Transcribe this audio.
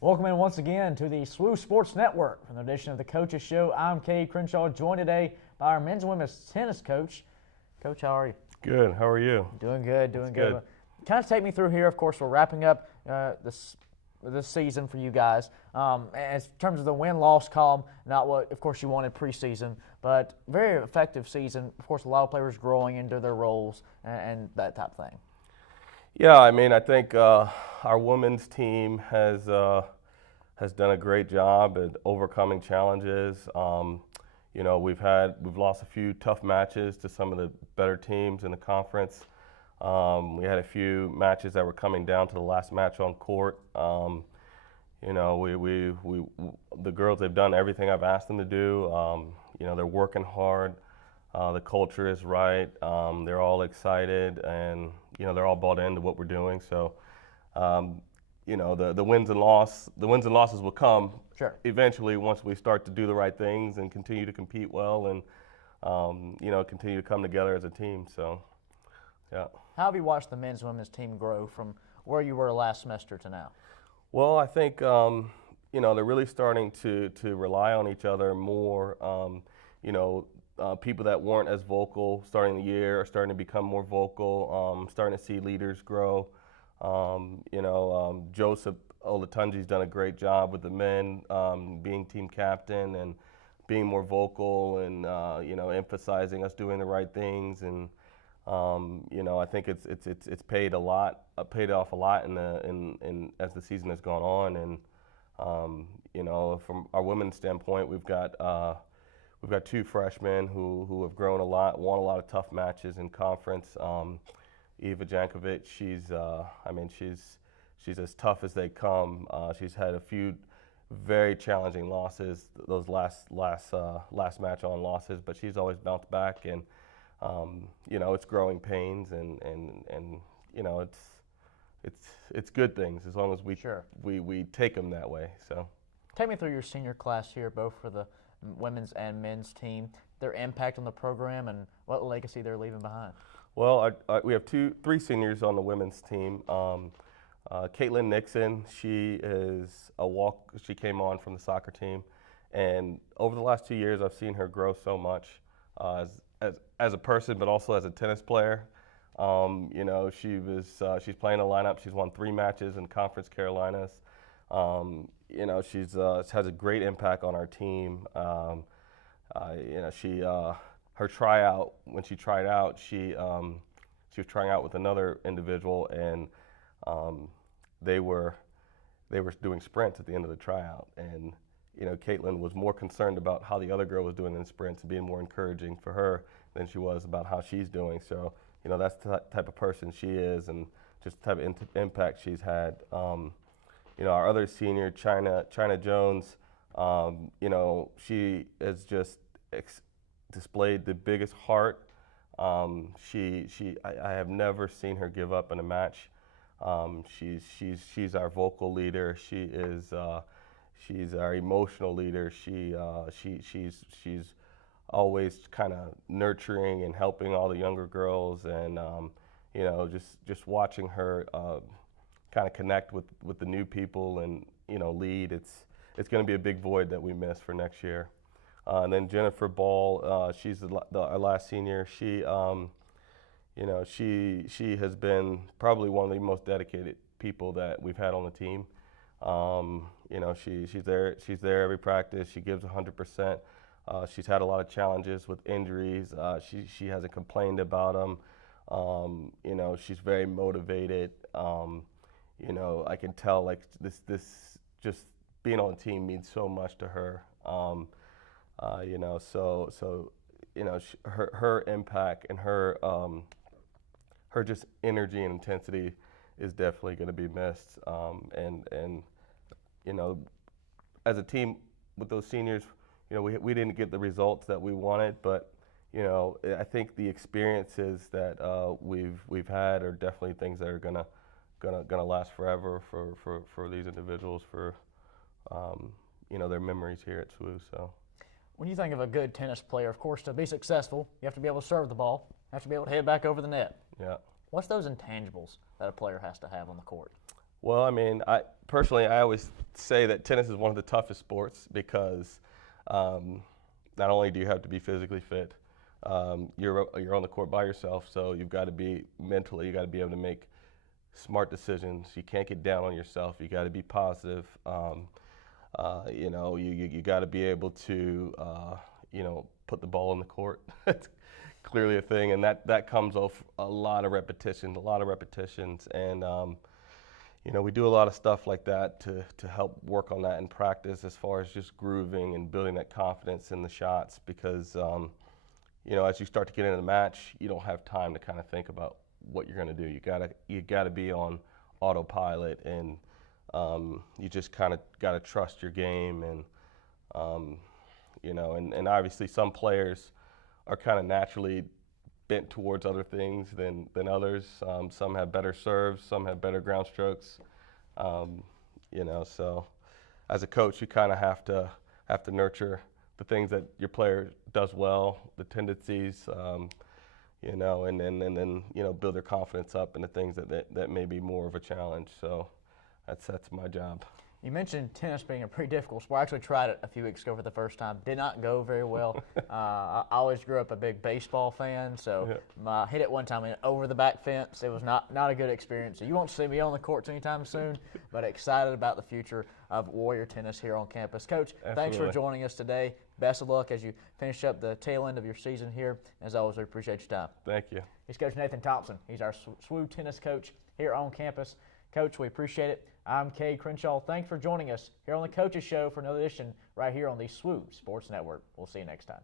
Welcome in once again to the SWU Sports Network. For the edition of the Coaches Show, I'm Cade Crenshaw, joined today by our men's and women's tennis coach. Coach, how are you? Good. How are you? Doing good, doing good. good. Kind of take me through here. Of course, we're wrapping up this season for you guys. In terms of the win-loss column, not what, of course, you wanted preseason, but very effective season. Of course, a lot of players growing into their roles and that type of thing. Yeah, I mean, I think our women's team has done a great job at overcoming challenges. We've lost a few tough matches to some of the better teams in the conference. We had a few matches that were coming down to the last match on court. The girls, they've done everything I've asked them to do. They're working hard. The culture is right. They're all excited, and they're all bought into what we're doing. So, the wins and losses will come eventually once we start to do the right things and continue to compete well and continue to come together as a team. So, yeah. How have you watched the men's and women's team grow from where you were last semester to now? Well, I think they're really starting to rely on each other more. People that weren't as vocal starting the year are starting to become more vocal, starting to see leaders grow. Joseph Olatunji's done a great job with the men, being team captain and being more vocal and, emphasizing us doing the right things. And, I think it's paid off a lot in as the season has gone on. And, from our women's standpoint, we've got two freshmen who have grown a lot, won a lot of tough matches in conference. Eva Jankovic, she's as tough as they come. She's had a few very challenging losses, those last match on losses, but she's always bounced back. And it's growing pains, and it's good things as long as we take them that way. So, take me through your senior class here, both for the women's and men's team, their impact on the program, and what legacy they're leaving behind. Well, we have three seniors on the women's team. Caitlin Nixon, she came on from the soccer team, and over the last 2 years, I've seen her grow so much as a person, but also as a tennis player. She's playing a lineup. She's won 3 matches in Conference Carolinas. She's has a great impact on our team. Her tryout, when she tried out, she was trying out with another individual, and they were doing sprints at the end of the tryout. And Caitlin was more concerned about how the other girl was doing in sprints and being more encouraging for her than she was about how she's doing. So that's the type of person she is, and just the type of impact she's had. Our other senior, China Jones, she has just displayed the biggest heart. I have never seen her give up in a match. She's our vocal leader. She's our emotional leader. She's always kind of nurturing and helping all the younger girls, and just watching her kind of connect with the new people and lead. It's going to be a big void that we miss for next year. And then Jennifer Ball, she's our last senior. She has been probably one of the most dedicated people that we've had on the team. She's there every practice. She gives 100%. She's had a lot of challenges with injuries. She hasn't complained about them. She's very motivated. I can tell this just being on the team means so much to her. Her impact and her just energy and intensity is definitely going to be missed. As a team with those seniors, we didn't get the results that we wanted, but I think the experiences that we've had are definitely things that are gonna last forever for these individuals, for their memories here at SWU. So, when you think of a good tennis player, of course, to be successful, you have to be able to serve the ball, you have to be able to head back over the net. Yeah. What's those intangibles that a player has to have on the court? Well, I mean, I always say that tennis is one of the toughest sports because not only do you have to be physically fit, you're on the court by yourself, so you've got to be mentally, you got to be able to make smart decisions. You can't get down on yourself. You got to be positive. You got to be able to, put the ball in the court. That's clearly a thing, and that comes off a lot of repetitions, and we do a lot of stuff like that to help work on that in practice, as far as just grooving and building that confidence in the shots, because as you start to get into the match, you don't have time to kind of think about what you're going to do. You gotta be on autopilot, and you just kind of got to trust your game, and and obviously some players are kind of naturally bent towards other things than others. Some have better serves, some have better ground strokes. So as a coach, you kind of have to nurture the things that your player does well, the tendencies, and then build their confidence up in the things that may be more of a challenge. So that's my job. You mentioned tennis being a pretty difficult sport. I actually tried it a few weeks ago for the first time. Did not go very well. I always grew up a big baseball fan, so I hit it one time and over the back fence. It was not a good experience. So you won't see me on the courts anytime soon, but excited about the future of Warrior Tennis here on campus. Coach, Thanks for joining us today. Best of luck as you finish up the tail end of your season here. As always, we appreciate your time. Thank you. He's Coach Nathan Thompson. He's our SWU tennis coach here on campus. Coach, we appreciate it. I'm Kay Crenshaw. Thanks for joining us here on the Coaches Show for another edition right here on the SWU Sports Network. We'll see you next time.